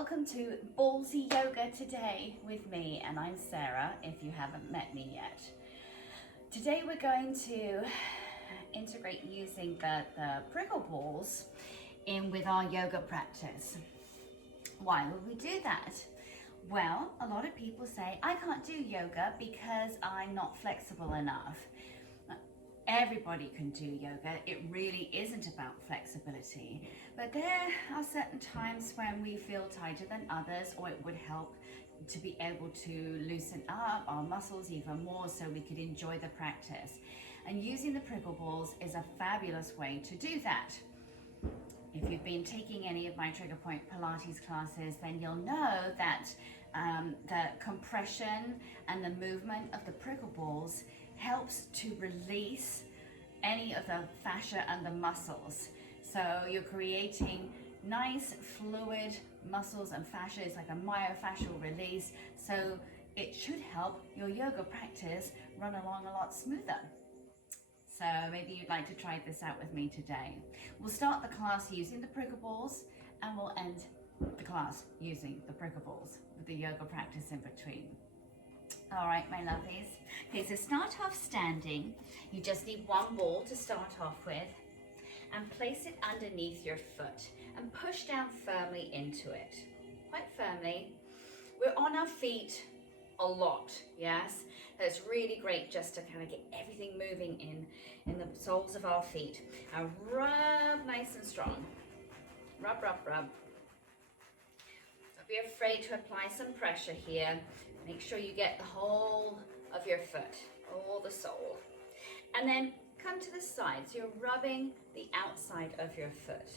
Welcome to Ballsy Yoga today with me, and I'm Sarah if you haven't met me yet. Today we're going to integrate using the prickle balls in with our yoga practice. Why would we do that? Well, a lot of people say, I can't do yoga because I'm not flexible enough. Everybody can do yoga. It really isn't about flexibility, but there are certain times when we feel tighter than others, or it would help to be able to loosen up our muscles even more so we could enjoy the practice. And using the prickle balls is a fabulous way to do that. If you've been taking any of my Trigger Point Pilates classes, then you'll know that the compression and the movement of the prickle balls helps to release any of the fascia and the muscles. So you're creating nice fluid muscles and fascia. It's like a myofascial release. So it should help your yoga practice run along a lot smoother. So maybe you'd like to try this out with me today. We'll start the class using the prickle balls, and we'll end the class using the prickle balls with the yoga practice in between. All right, my lovelies. Okay, so start off standing. You just need one ball to start off with, and place it underneath your foot and push down firmly into it, quite firmly. We're on our feet a lot, yes? That's really great just to kind of get everything moving in the soles of our feet. And rub nice and strong. Rub, rub, rub. Don't be afraid to apply some pressure here. Make sure you get the whole of your foot, all the sole. And then come to the side. So you're rubbing the outside of your foot.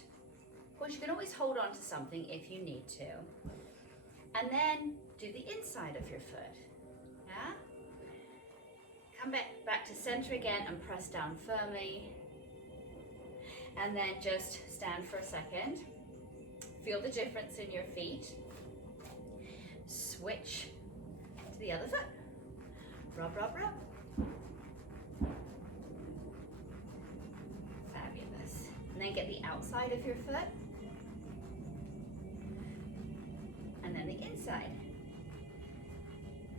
Of course, you can always hold on to something if you need to. And then do the inside of your foot. Yeah? Come back to center again and press down firmly. And then just stand for a second. Feel the difference in your feet. Switch to the other foot. Rub, rub, rub. Fabulous. And then get the outside of your foot. And then the inside.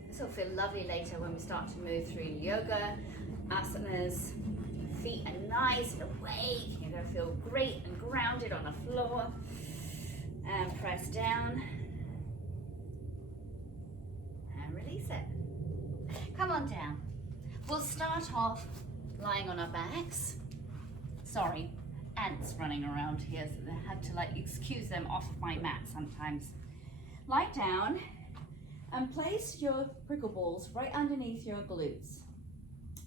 This will feel lovely later when we start to move through yoga, asanas. Feet are nice and awake. You're going to feel great and grounded on the floor. And press down. And release it. Come on down. We'll start off lying on our backs. Sorry, ants running around here, so I have to excuse them off of my mat sometimes. Lie down and place your prickle balls right underneath your glutes.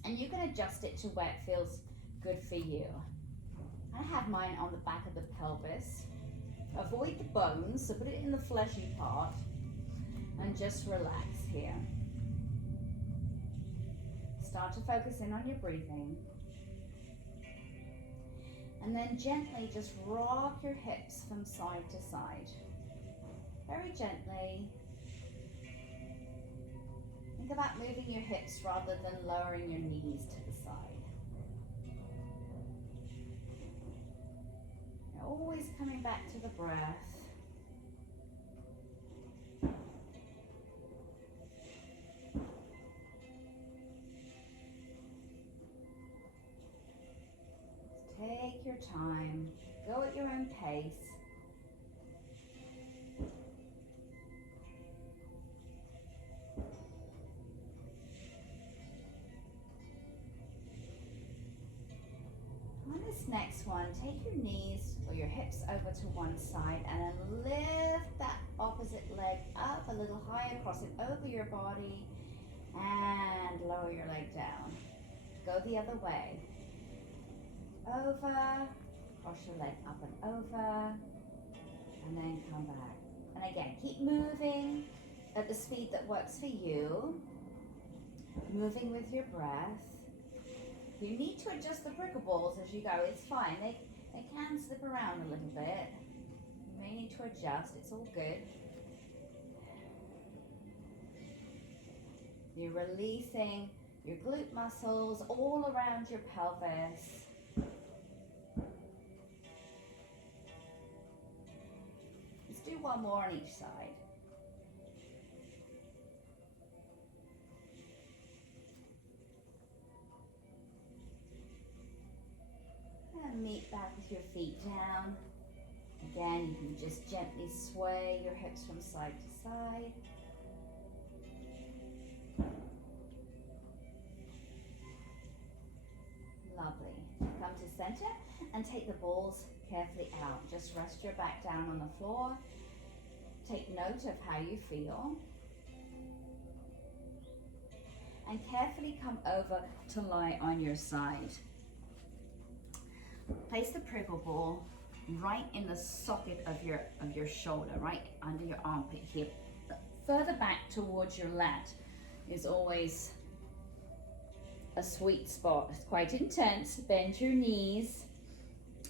And you can adjust it to where it feels good for you. I have mine on the back of the pelvis. Avoid the bones, so put it in the fleshy part and just relax here. Start to focus in on your breathing. And then gently just rock your hips from side to side. Very gently. Think about moving your hips rather than lowering your knees to the side. You're always coming back to the breath. Take your time, go at your own pace. On this next one, take your knees or your hips over to one side and then lift that opposite leg up a little higher, cross it over your body and lower your leg down. Go the other way. Over, cross your leg up and over, and then come back. And again, keep moving at the speed that works for you, moving with your breath. You need to adjust the prickle balls as you go, it's fine. They can slip around a little bit. You may need to adjust, it's all good. You're releasing your glute muscles all around your pelvis. one more on each side. And meet back with your feet down. Again, you can just gently sway your hips from side to side. Lovely. Come to center and take the balls carefully out. Just rest your back down on the floor. Take note of how you feel. And carefully come over to lie on your side. Place the prickle ball right in the socket of your shoulder, right under your armpit here. Further back towards your lat is always a sweet spot. It's quite intense. Bend your knees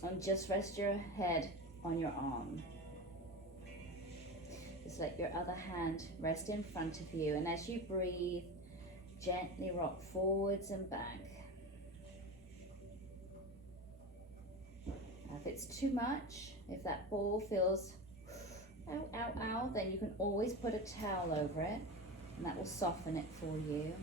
and just rest your head on your arm. Just let your other hand rest in front of you, and as you breathe, gently rock forwards and back. If it's too much, if that ball feels ow, ow, ow, then you can always put a towel over it, and that will soften it for you.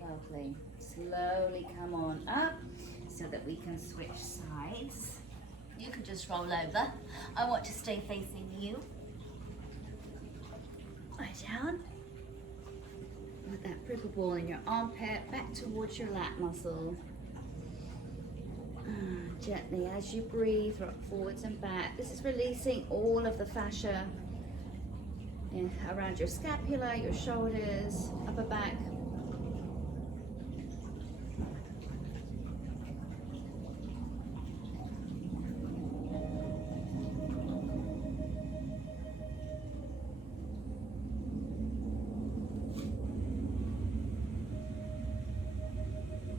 Lovely. Slowly come on up so that we can switch sides. You can just roll over. I want to stay facing you. Lie down. With that prickle ball in your armpit, back towards your lat muscle. Gently, as you breathe, rock forwards and back. This is releasing all of the fascia around your scapula, your shoulders, upper back.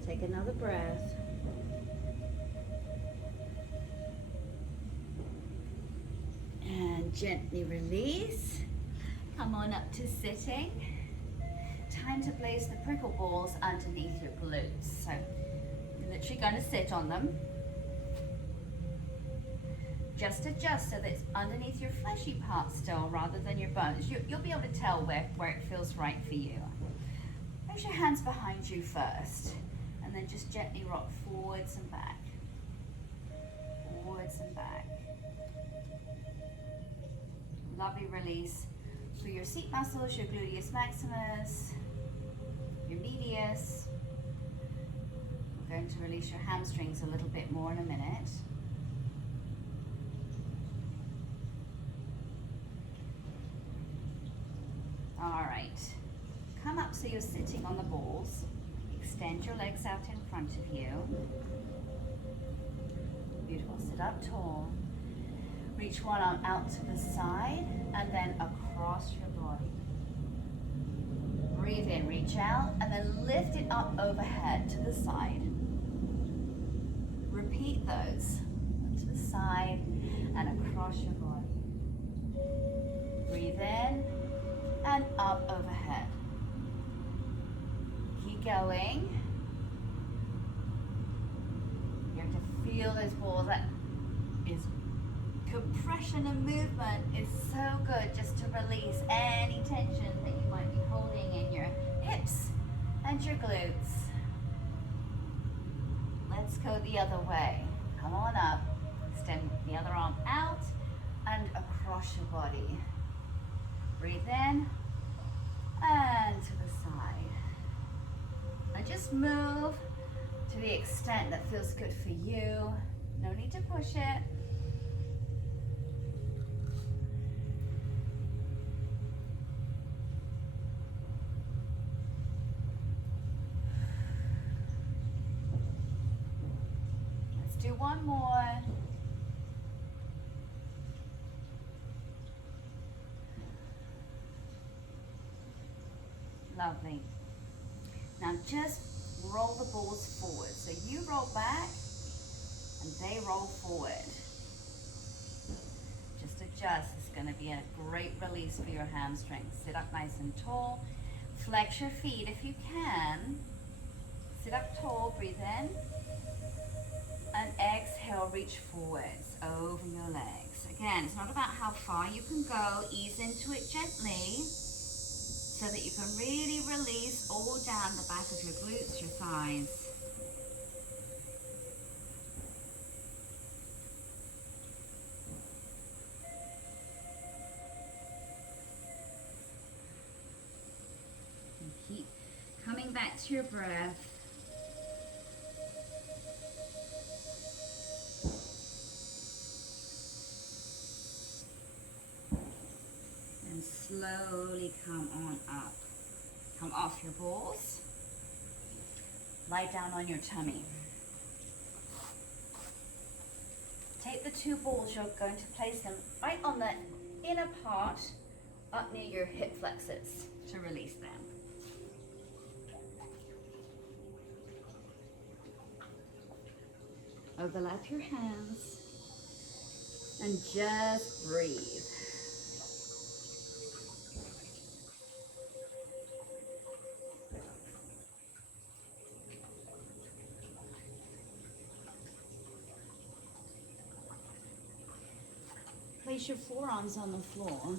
Take another breath. And gently release. Come on up to sitting. Time to place the prickle balls underneath your glutes. So you're literally going to sit on them. Just adjust so that it's underneath your fleshy part still rather than your bones. You'll be able to tell where it feels right for you. Place your hands behind you first. And then just gently rock forwards and back. Forwards and back. Lovely release through your seat muscles, your gluteus maximus, your medius. We're going to release your hamstrings a little bit more in a minute. All right. Come up so you're sitting on the balls. Extend your legs out in front of you. Beautiful. Sit up tall. Reach one arm out to the side and then across your body. Breathe in, reach out, and then lift it up overhead to the side. Repeat those. To the side and across your body. Breathe in and up overhead. Keep going. You have to feel those balls. That is compression and movement is so good, just to release any tension that you might be holding in your hips and your glutes. Let's go the other way. Come on up. Extend the other arm out and across your body. Breathe in and to the side. And just move to the extent that feels good for you. No need to push it. Let's do one more. Lovely. Now just roll the balls forward. So you roll back and they roll forward. Just It's going to be a great release for your hamstrings. Sit up nice and tall. Flex your feet if you can. Sit up tall, breathe in. And exhale, reach forwards over your legs. Again, it's not about how far you can go. Ease into it gently so that you can really release all down the back of your glutes, your thighs. And keep coming back to your breath. Slowly come on up. Come off your balls. Lie down on your tummy. Take the two balls, you're going to place them right on the inner part up near your hip flexors to release them. Overlap your hands and just breathe. Place your forearms on the floor.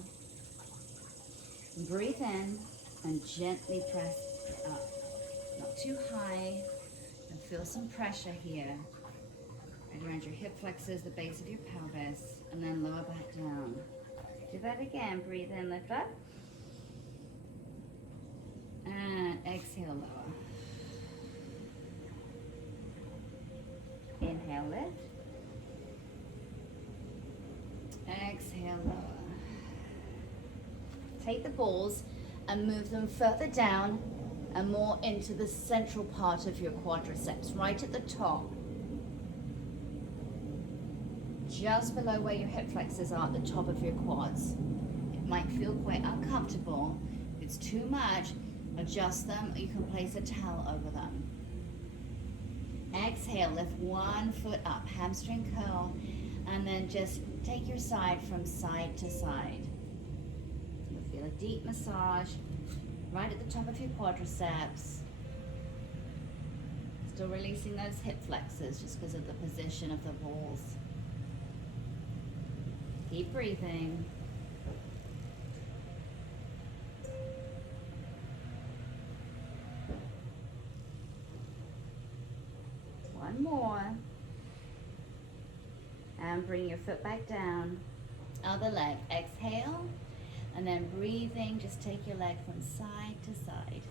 Breathe in and gently press up. Not too high. And feel some pressure here. Right around your hip flexors, the base of your pelvis, and then lower back down. Do that again. Breathe in, lift up. And exhale, lower. Inhale, lift. Exhale, lower. Take the balls and move them further down and more into the central part of your quadriceps, right at the top. Just below where your hip flexors are at the top of your quads. It might feel quite uncomfortable. If it's too much, adjust them, or you can place a towel over them. Exhale, lift one foot up, hamstring curl, and then just take your side from side to side. You'll feel a deep massage right at the top of your quadriceps. Still releasing those hip flexors just because of the position of the balls. Keep breathing. One more. And bring your foot back down. Other leg. Exhale. And then breathing, just take your leg from side to side.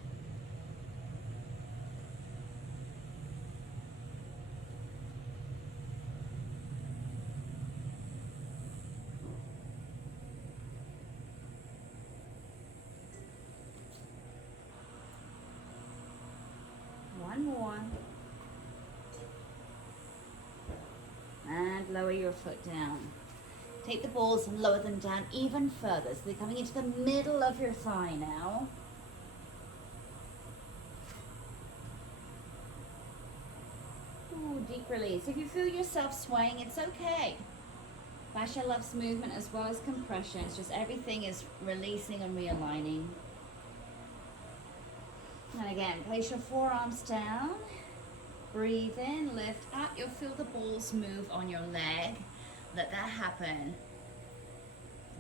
One more. And lower your foot down. Take the balls and lower them down even further. So they're coming into the middle of your thigh now. Ooh, deep release. If you feel yourself swaying, it's okay. Fascia loves movement as well as compression. It's just everything is releasing and realigning. And again, place your forearms down. Breathe in, lift up. You'll feel the balls move on your leg. Let that happen.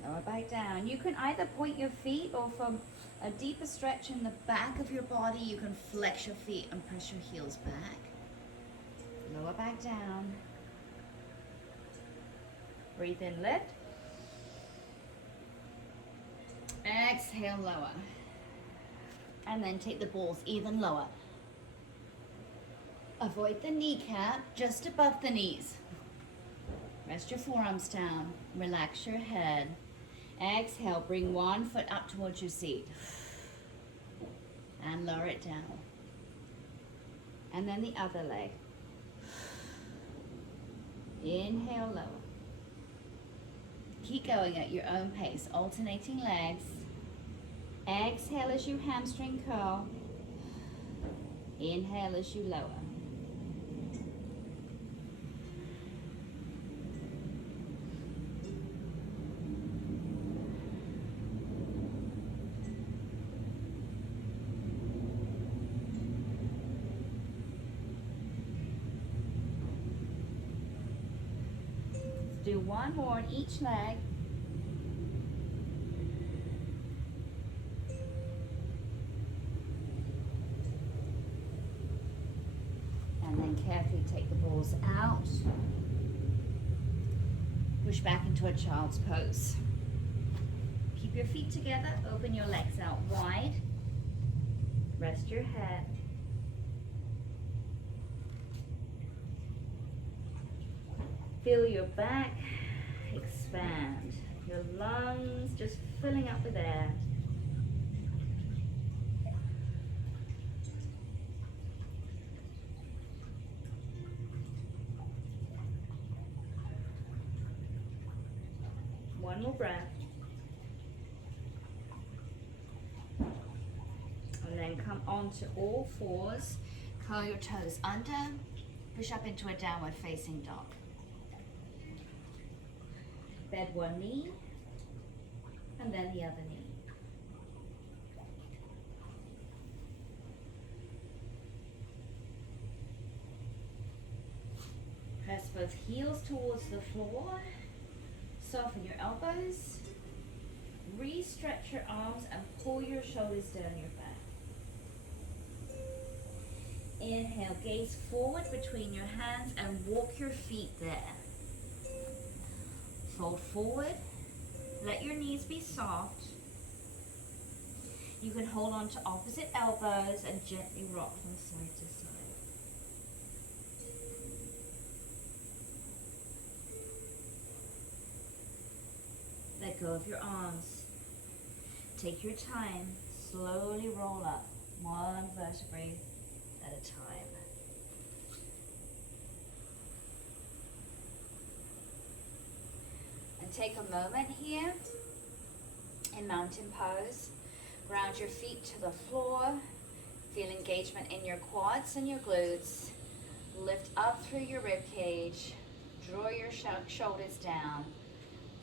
Lower back down. You can either point your feet, or from a deeper stretch in the back of your body, you can flex your feet and press your heels back. Lower back down. Breathe in, lift. Exhale, lower. And then take the balls even lower. Avoid the kneecap, just above the knees. Rest your forearms down. Relax your head. Exhale, bring one foot up towards your seat. And lower it down. And then the other leg. Inhale, lower. Keep going at your own pace, alternating legs. Exhale as you hamstring curl. Inhale as you lower. do one more on each leg. And then carefully take the balls out. Push back into a child's pose. Keep your feet together, open your legs out wide. Rest your head. Feel your back expand. Your lungs just filling up with air. One more breath. And then come onto all fours. Curl your toes under. Push up into a downward facing dog. Bend one knee, and then the other knee. Press both heels towards the floor. Soften your elbows. Re-stretch your arms and pull your shoulders down your back. Inhale, gaze forward between your hands and walk your feet there. Fold forward, let your knees be soft. You can hold on to opposite elbows and gently rock from side to side. Let go of your arms. Take your time, slowly roll up, one vertebrae at a time. Take a moment here in mountain pose. Ground your feet to the floor. Feel engagement in your quads and your glutes. Lift up through your rib cage. Draw your shoulders down.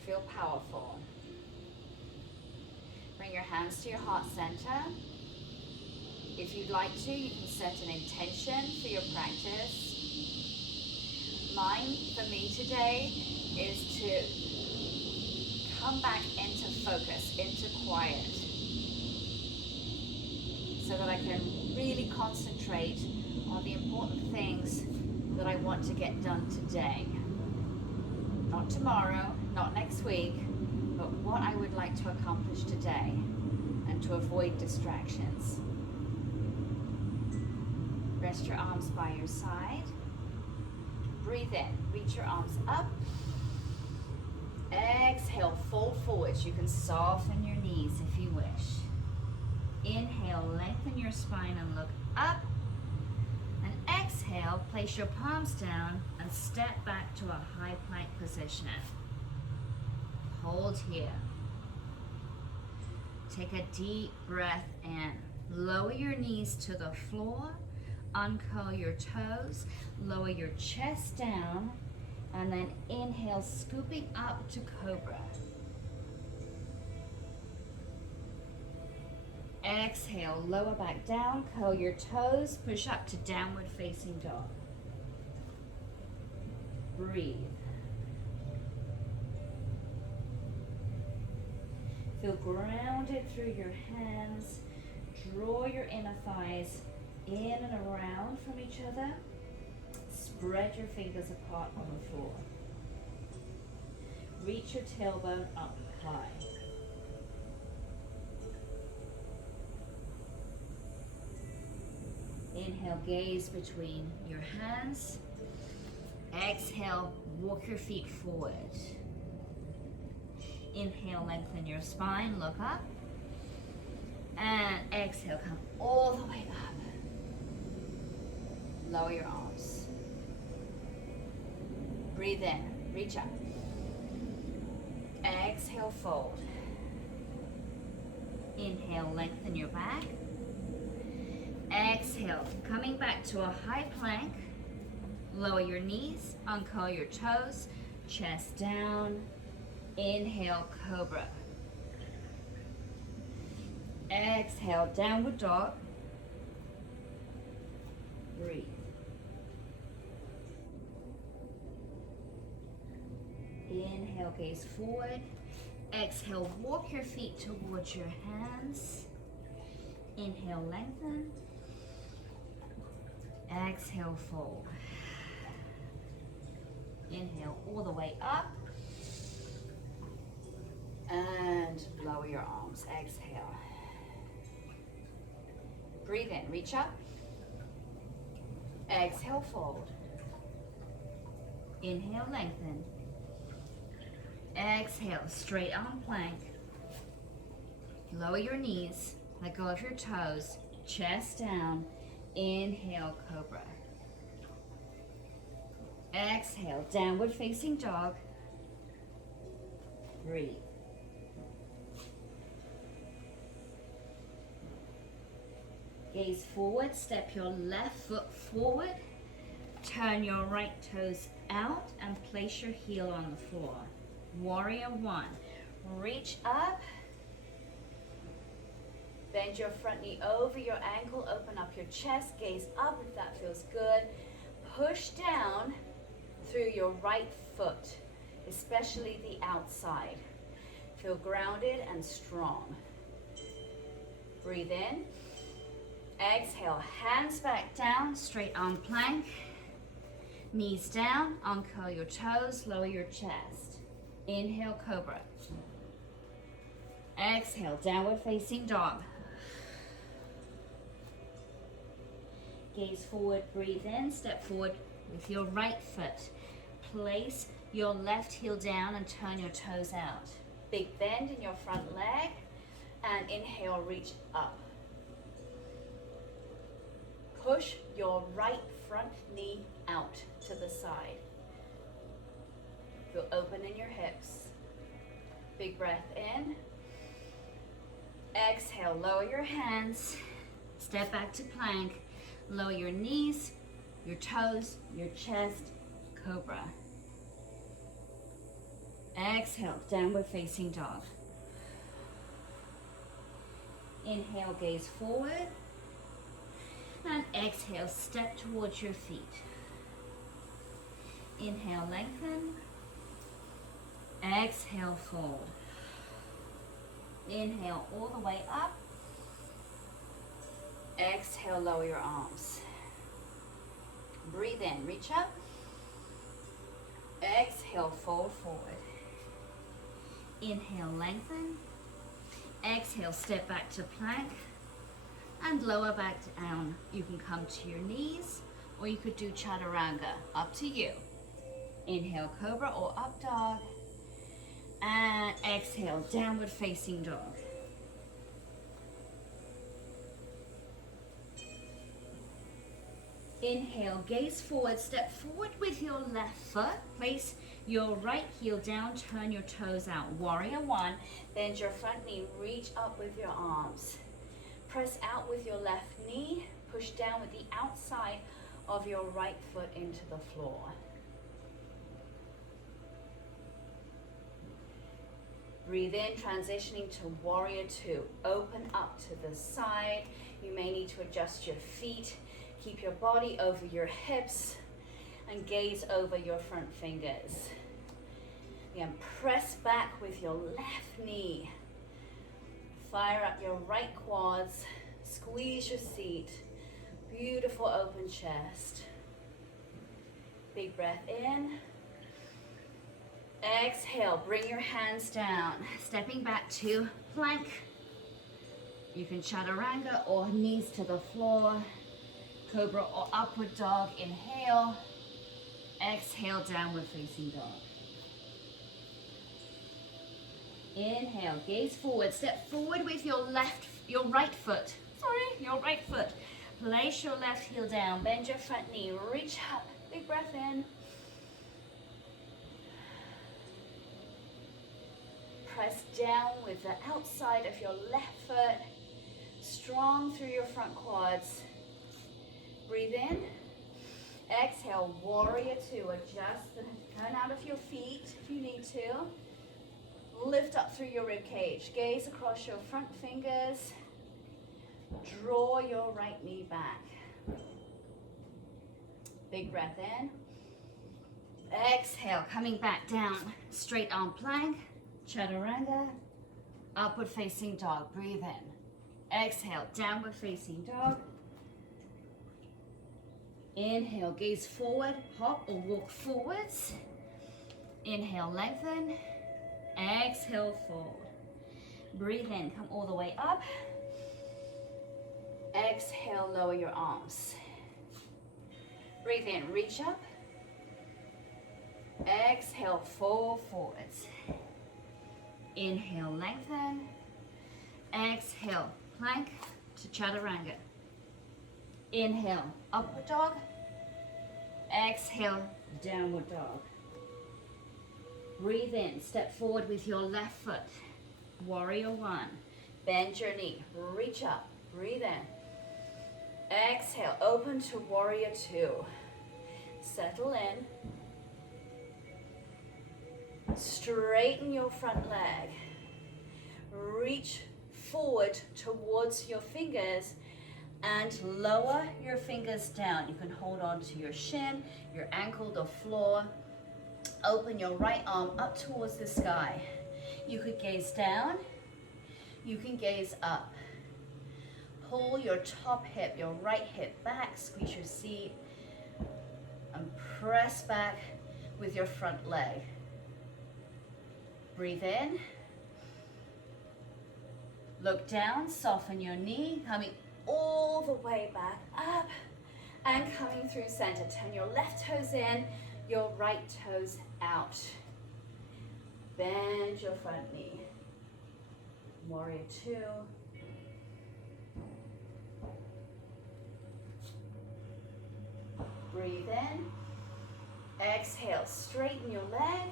Feel powerful. Bring your hands to your heart center. If you'd like to, you can set an intention for your practice. Mine, for me today, is to come back into focus, into quiet, so that I can really concentrate on the important things that I want to get done today. Not tomorrow, not next week, but what I would like to accomplish today, and to avoid distractions. Rest your arms by your side. Breathe in, reach your arms up. Exhale, fold forwards. You can soften your knees if you wish. Inhale, lengthen your spine and look up. And exhale, place your palms down and step back to a high plank position. Hold here. Take a deep breath in. Lower your knees to the floor. Uncurl your toes. Lower your chest down. And then inhale, scooping up to cobra. Exhale, lower back down, curl your toes, push up to downward facing dog. Breathe. Feel grounded through your hands. Draw your inner thighs in and around from each other. Spread your fingers apart on the floor. Reach your tailbone up high. Inhale, gaze between your hands. Exhale, walk your feet forward. Inhale, lengthen your spine, look up. And exhale, come all the way up. Lower your arms. Breathe in, reach up. Exhale, fold. Inhale, lengthen your back. Exhale, coming back to a high plank. Lower your knees, uncurl your toes, chest down. Inhale, cobra. Exhale, downward dog. Breathe. Inhale, gaze forward. Exhale, walk your feet towards your hands. Inhale, lengthen. Exhale, fold. Inhale all the way up. And lower your arms. Exhale. Breathe in, reach up. Exhale, fold. Inhale, lengthen. Exhale, straight arm plank. Lower your knees, let go of your toes, chest down. Inhale, cobra. Exhale, downward facing dog. Breathe. Gaze forward, step your left foot forward. Turn your right toes out and place your heel on the floor. Warrior one. Reach up. Bend your front knee over your ankle. Open up your chest. Gaze up if that feels good. Push down through your right foot, especially the outside. Feel grounded and strong. Breathe in. Exhale, hands back down, straight arm plank. Knees down, uncurl your toes, lower your chest. Inhale, cobra. Exhale, downward facing dog. Gaze forward, breathe in, step forward with your right foot. Place your left heel down and turn your toes out. Big bend in your front leg, and inhale, reach up. Push your right front knee out to the side. Feel open in your hips. Big breath in. Exhale, lower your hands. Step back to plank. Lower your knees, your toes, your chest, cobra. Exhale, downward facing dog. Inhale, gaze forward. And exhale, step towards your feet. Inhale, lengthen. Exhale, fold. Inhale all the way up. Exhale, lower your arms. Breathe in, reach up. Exhale, fold forward. Inhale, lengthen. Exhale, step back to plank. And lower back down. You can come to your knees, or you could do chaturanga, up to you. Inhale, cobra or up dog. And exhale, downward facing dog. Inhale, gaze forward, step forward with your left foot. Place your right heel down, turn your toes out. Warrior one, bend your front knee, reach up with your arms. Press out with your left knee, push down with the outside of your right foot into the floor. Breathe in, transitioning to warrior two. Open up to the side. You may need to adjust your feet. Keep your body over your hips and gaze over your front fingers. Again, press back with your left knee. Fire up your right quads, squeeze your seat. Beautiful open chest. Big breath in. Exhale, bring your hands down. Stepping back to plank. You can chaturanga or knees to the floor. Cobra or upward dog. Inhale. Exhale, downward facing dog. Inhale, gaze forward, step forward with your right foot. Your right foot. Place your left heel down, bend your front knee, reach up, big breath in. Press down with the outside of your left foot, strong through your front quads. Breathe in. Exhale, warrior two. Adjust and turn out of your feet if you need to. Lift up through your rib cage. Gaze across your front fingers. Draw your right knee back. Big breath in. Exhale, coming back down, straight arm plank, chaturanga, upward facing dog. Breathe in. Exhale, downward facing dog. Inhale, gaze forward, hop or walk forwards. Inhale, lengthen. Exhale, fold. Breathe in, come all the way up. Exhale, lower your arms. Breathe in, reach up. Exhale, fold forwards. Inhale, lengthen. Exhale, plank to chaturanga. Inhale, upward dog. Exhale, downward dog. Breathe in, step forward with your left foot. Warrior one. Bend your knee, reach up, breathe in. Exhale, open to warrior two. Settle in. Straighten your front leg. Reach forward towards your fingers and lower your fingers down. You can hold on to your shin, your ankle, the floor. Open your right arm up towards the sky. You could gaze down, you can gaze up. Pull your top hip, your right hip back, squeeze your seat, and press back with your front leg. Breathe in. Look down, soften your knee, coming all the way back up and coming through center. Turn your left toes in, your right toes out. Bend your front knee. Warrior two. Breathe in. Exhale, straighten your leg.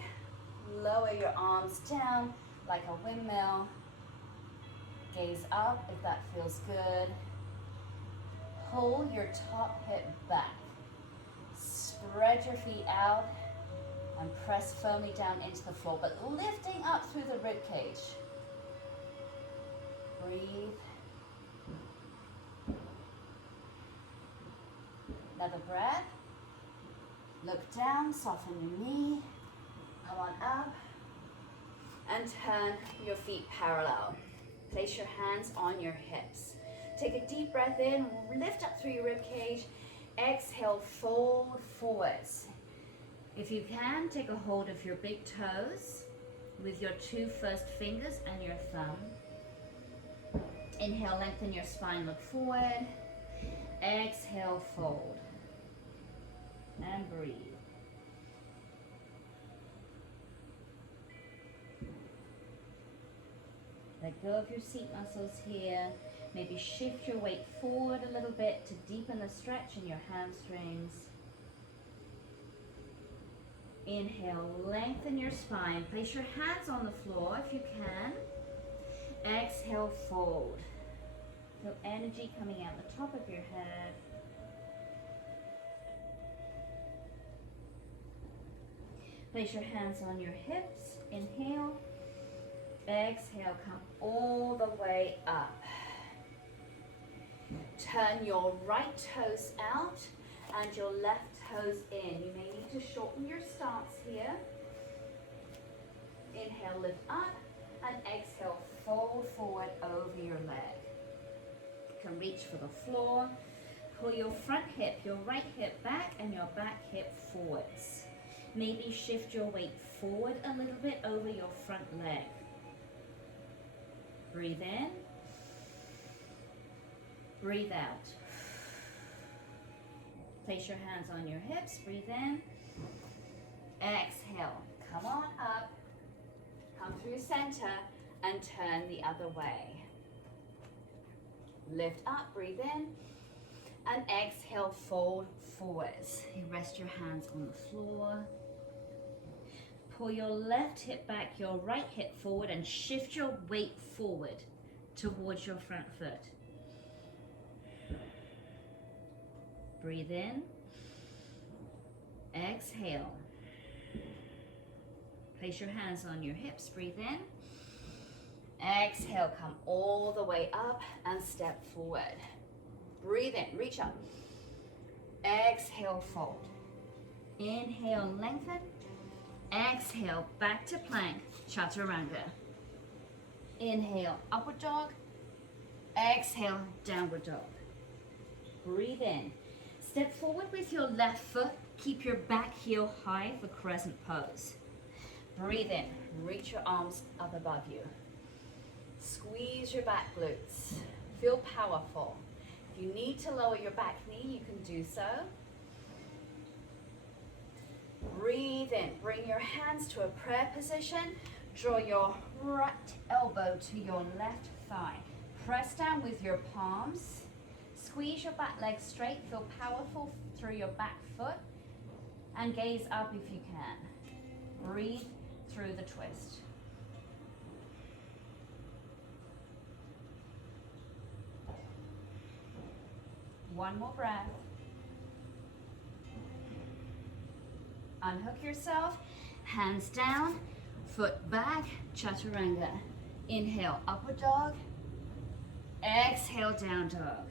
Lower your arms down like a windmill. Gaze up if that feels good. Pull your top hip back. Spread your feet out and press firmly down into the floor, but lifting up through the rib cage. Breathe. Another breath. Look down, soften your knee. Come on up and turn your feet parallel. Place your hands on your hips. Take a deep breath in, lift up through your rib cage. Exhale, fold forwards. If you can, take a hold of your big toes with your two first fingers and your thumb. Inhale, lengthen your spine, look forward. Exhale, fold. And breathe. Let go of your seat muscles here. Maybe shift your weight forward a little bit to deepen the stretch in your hamstrings. Inhale, lengthen your spine. Place your hands on the floor if you can. Exhale, fold. Feel energy coming out the top of your head. Place your hands on your hips. Inhale. Exhale, come all the way up. Turn your right toes out and your left toes in. You may need to shorten your stance here. Inhale, lift up, and exhale, fold forward over your leg. You can reach for the floor. Pull your front hip, your right hip back, and your back hip forwards. Maybe shift your weight forward a little bit over your front leg. Breathe in. Breathe out. Place your hands on your hips. Breathe in. Exhale. Come on up. Come through center and turn the other way. Lift up. Breathe in. And exhale. Fold forwards. You rest your hands on the floor. Pull your left hip back, your right hip forward, and shift your weight forward towards your front foot. Breathe in. Exhale. Place your hands on your hips. Breathe in. Exhale. Come all the way up and step forward. Breathe in. Reach up. Exhale. Fold. Inhale, lengthen. Exhale, back to plank, chaturanga. Inhale, upward dog. Exhale, downward dog. Breathe in. Step forward with your left foot. Keep your back heel high for crescent pose. Breathe in. Reach your arms up above you. Squeeze your back glutes. Feel powerful. If you need to lower your back knee, you can do so. Breathe in. Bring your hands to a prayer position. Draw your right elbow to your left thigh. Press down with your palms. Squeeze your back leg straight. Feel powerful through your back foot. And gaze up if you can. Breathe through the twist. One more breath. Unhook yourself, hands down, foot back, chaturanga. Inhale, upward dog. Exhale, down dog.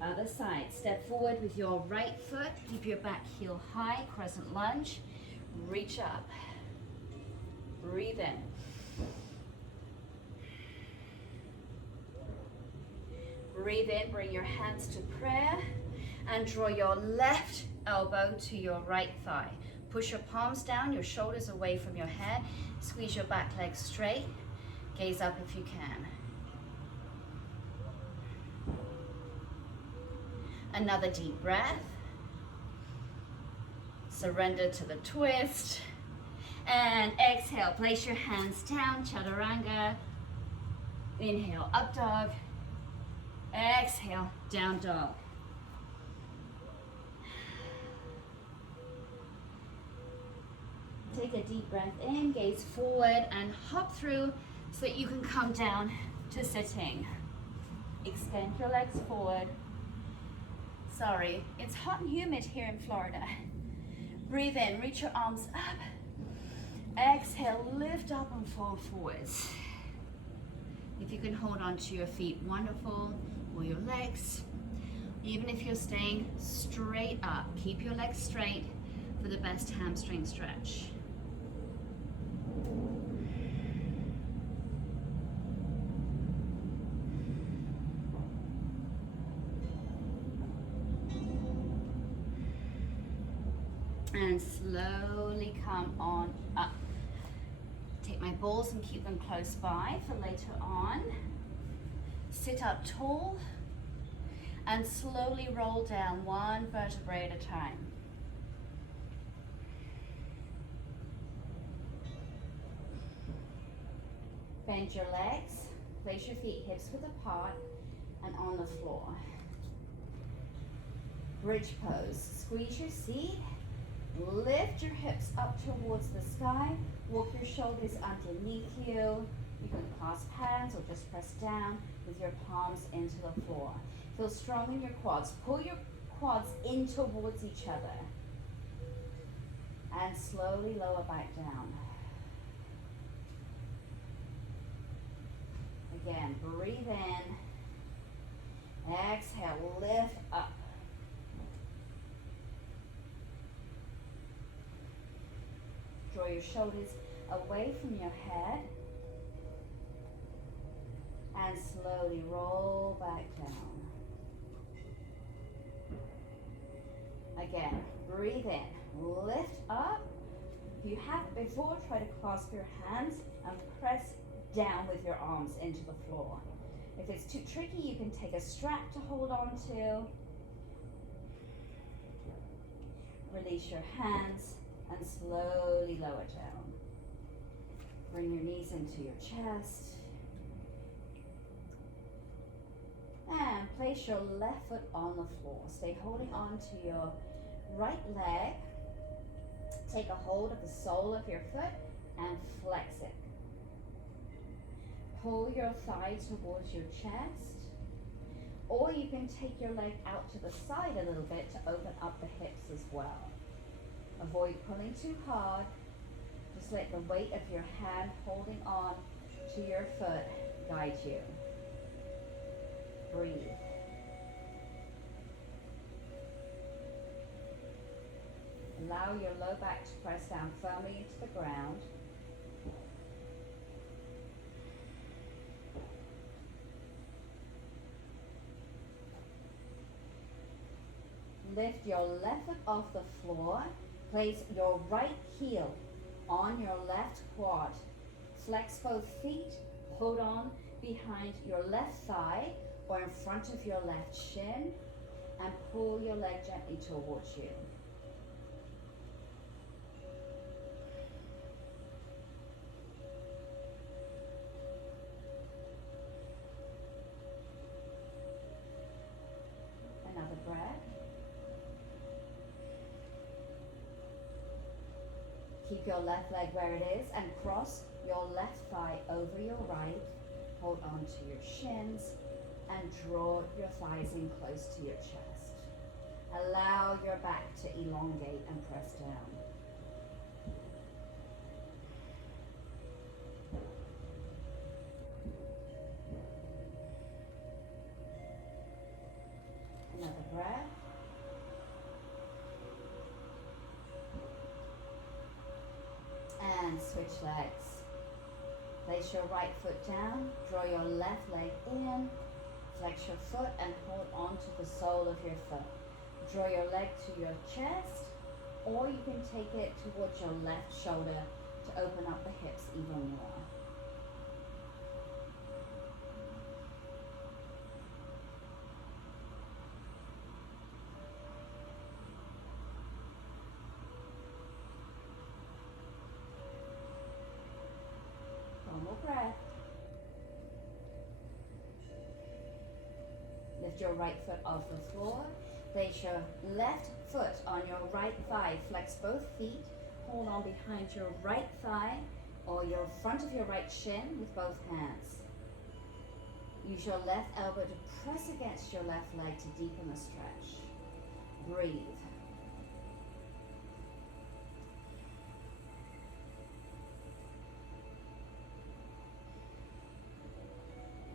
Other side, step forward with your right foot. Keep your back heel high, crescent lunge. Reach up. Breathe in. Breathe in, bring your hands to prayer and draw your left elbow to your right thigh. Push your palms down, your shoulders away from your head. Squeeze your back leg straight. Gaze up if you can. Another deep breath. Surrender to the twist. And exhale, place your hands down, chaturanga. Inhale, up dog. Exhale, down dog. Take a deep breath in, gaze forward, and hop through so that you can come down to sitting. Extend your legs forward. Sorry, it's hot and humid here in Florida. Breathe in, reach your arms up. Exhale, lift up and fall forwards. If you can hold on to your feet, wonderful, or your legs. Even if you're staying straight up, keep your legs straight for the best hamstring stretch. And slowly come on up. Take my balls and keep them close by for later on. Sit up tall and slowly roll down one vertebrae at a time. Bend your legs, place your feet hips width apart and on the floor. Bridge pose, squeeze your seat. Lift your hips up towards the sky. Walk your shoulders underneath you. You can clasp hands or just press down with your palms into the floor. Feel strong in your quads. Pull your quads in towards each other. And slowly lower back down. Again, breathe in. Exhale, lift up. Draw your shoulders away from your head and slowly roll back down. Again, breathe in, lift up. If you haven't before, try to clasp your hands and press down with your arms into the floor. If it's too tricky, you can take a strap to hold on to. Release your hands and slowly lower down. Bring your knees into your chest. And place your left foot on the floor. Stay holding on to your right leg. Take a hold of the sole of your foot and flex it. Pull your thigh towards your chest. Or you can take your leg out to the side a little bit to open up the hips as well. Avoid pulling too hard. Just let the weight of your hand holding on to your foot guide you. Breathe. Allow your low back to press down firmly into the ground. Lift your left foot off the floor. Place your right heel on your left quad. Flex both feet. Hold on behind your left thigh or in front of your left shin and pull your leg gently towards you. Another breath. Keep your left leg where it is and cross your left thigh over your right. Hold on to your shins and draw your thighs in close to your chest. Allow your back to elongate and press down. Another breath. And switch legs. Place your right foot down, draw your left leg in, flex your foot and hold on to the sole of your foot. Draw your leg to your chest, or you can take it towards your left shoulder to open up the hips even more. One more breath. Lift your right foot off the floor. Place your left foot on your right thigh. Flex both feet. Hold on behind your right thigh or your front of your right shin with both hands. Use your left elbow to press against your left leg to deepen the stretch. Breathe.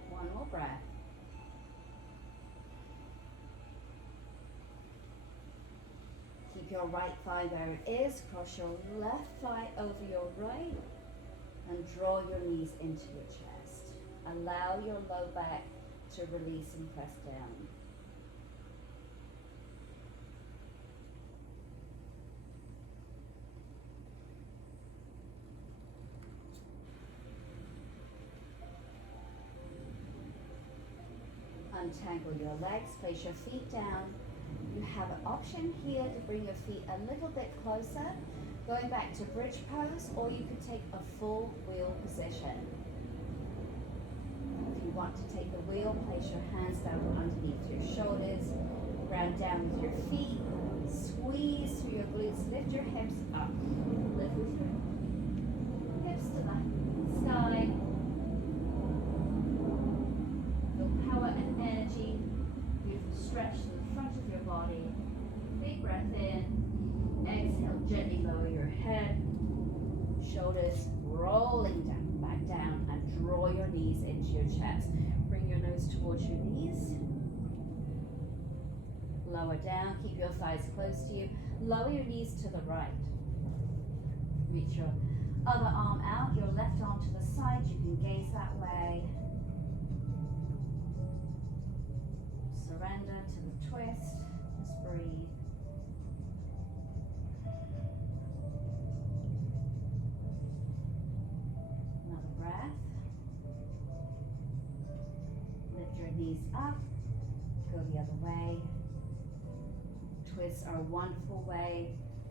One more breath. Keep your right thigh where it is. Cross your left thigh over your right and draw your knees into your chest. Allow your low back to release and press down. Untangle your legs, place your feet down. You have an option here to bring your feet a little bit closer, going back to bridge pose, or you can take a full wheel position. If you want to take the wheel, place your hands down underneath your shoulders, ground down with your feet, squeeze through your glutes, lift your hips up. Lift with your hips to the sky. Feel power and energy. Beautiful stretch to the front of your body. Big breath in. Exhale, gently lower your head. Shoulders rolling down, back down, and draw your knees into your chest. Bring your nose towards your knees. Lower down, keep your thighs close to you. Lower your knees to the right. Reach your other arm out, your left arm to the side. You can gaze that way. Surrender to the twist. Just breathe. Another breath. Lift your knees up. Go the other way. Twists are a wonderful way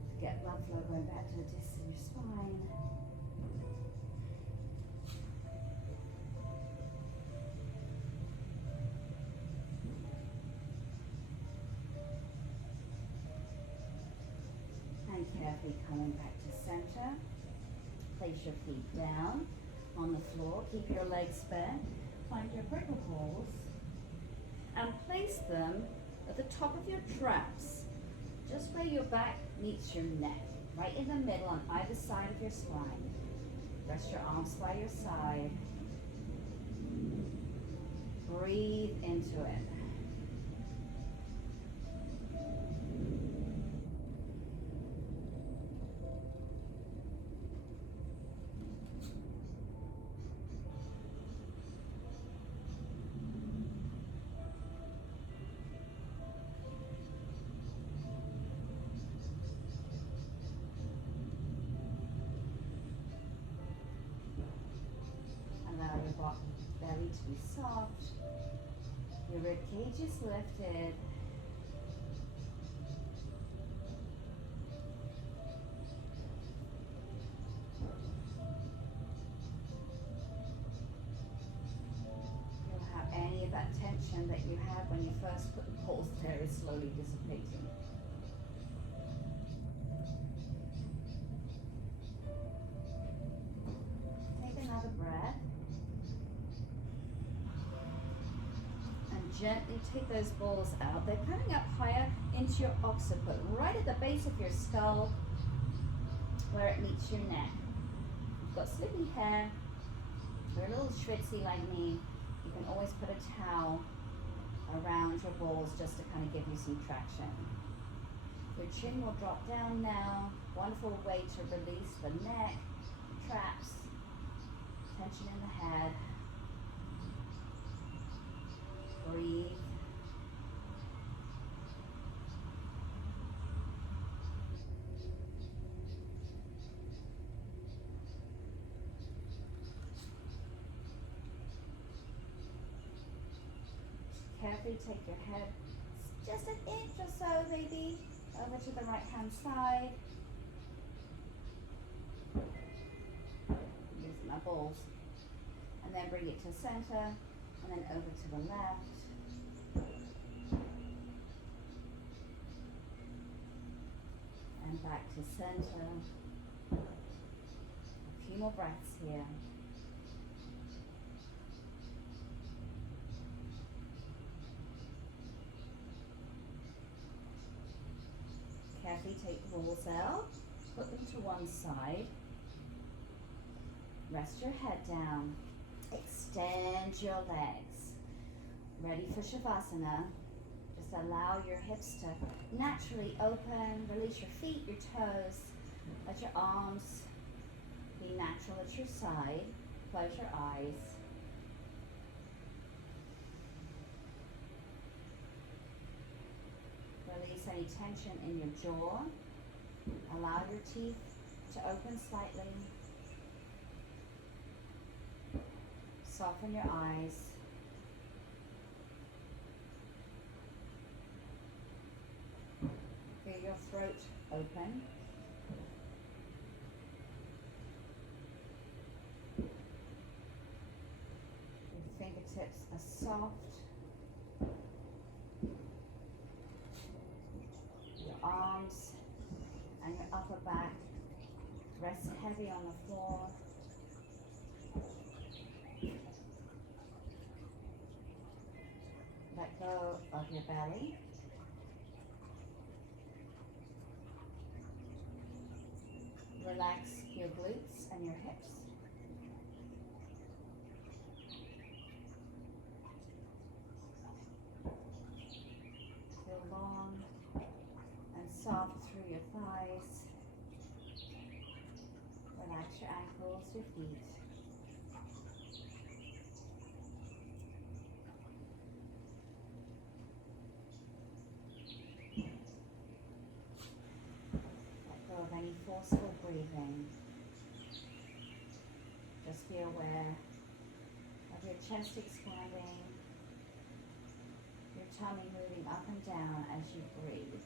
to get blood flow going back to the discs in your spine. And carefully coming back to center. Place your feet down on the floor. Keep your legs bent. Find your prickle balls and place them at the top of your traps, just where your back meets your neck, right in the middle on either side of your spine. Rest your arms by your side. Breathe into it. to be soft. Your rib cage is lifted. You'll have any of that tension that you had when you first put the balls there is slowly dissipating. Take another breath. And gently take those balls out. They're coming up higher into your occiput, right at the base of your skull, where it meets your neck. You've got slippy hair, you're a little schwitzy like me. You can always put a towel around your balls just to kind of give you some traction. Your chin will drop down now. Wonderful way to release the neck, traps, tension in the head. Breathe. Carefully take your head just an inch or so, maybe, over to the right hand side. Using my balls. And then bring it to center, and then over to the left. And back to center. A few more breaths here. Carefully take the balls out, put them to one side. Rest your head down. Extend your legs. Ready for Shavasana. Just allow your hips to naturally open. Release your feet, your toes. Let your arms be natural at your side. Close your eyes. Release any tension in your jaw. Allow your teeth to open slightly. Soften your eyes. Feel your throat open. Your fingertips are soft. Your arms and your upper back rest heavy on the floor. Let go of your belly. Relax your glutes and your hips. Feel long and soft through your thighs. Relax your ankles, your feet. Of any forceful breathing. Just be aware of your chest expanding, your tummy moving up and down as you breathe.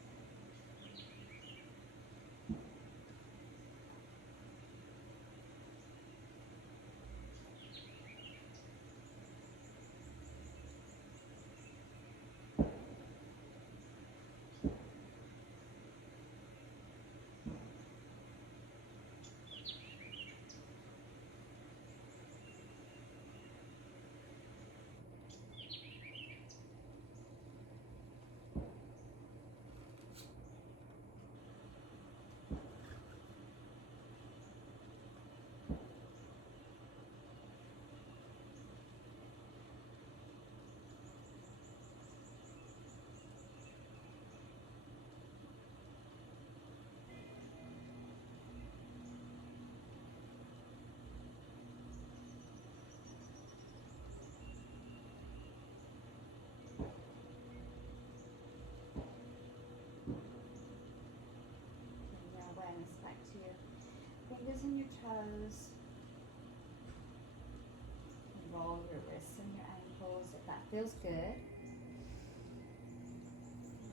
Back to your fingers and your toes. roll your wrists and your ankles if that feels good.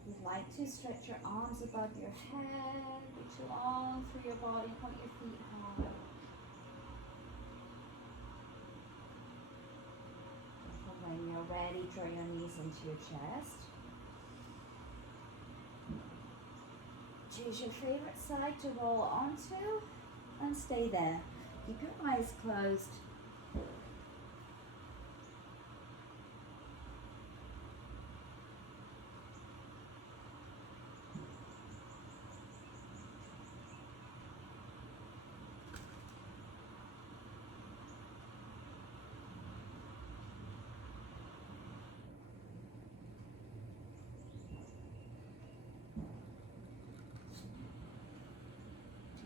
You'd like to stretch your arms above your head, reach along through your body, point your feet high. And when you're ready, draw your knees into your chest. Choose your favorite side to roll onto and stay there. Keep your eyes closed.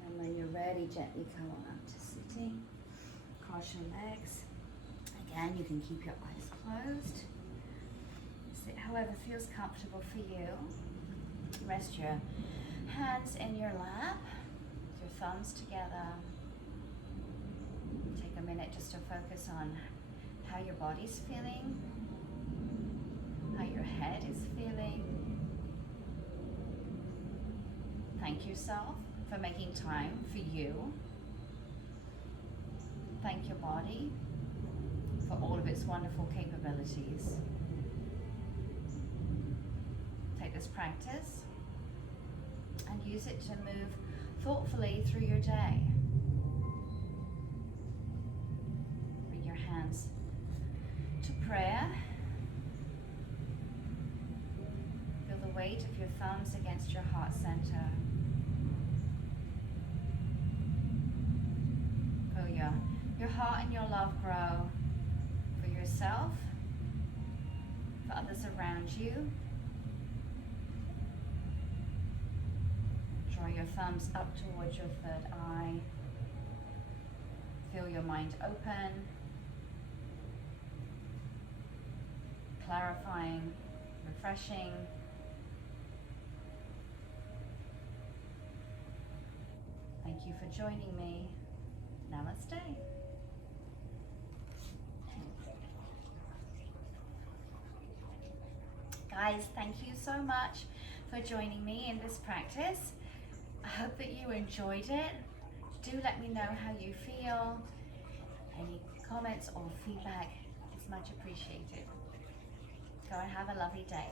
And when you're ready, gently come on up to sitting. Cross your legs. Again, you can keep your eyes closed. Sit however feels comfortable for you. Rest your hands in your lap, your thumbs together. Take a minute just to focus on how your body's feeling, how your head is feeling. Thank yourself for making time for you. Thank your body for all of its wonderful capabilities. Take this practice and use it to move thoughtfully through your day. Bring your hands to prayer. Feel the weight of your thumbs against your heart center. Feel your heart and your love grow for yourself, for others around you. Draw your thumbs up towards your third eye. Feel your mind open, clarifying, refreshing. Thank you for joining me. Namaste. Guys, thank you so much for joining me in this practice. I hope that you enjoyed it. Do let me know how you feel. Any comments or feedback is much appreciated. Go and have a lovely day.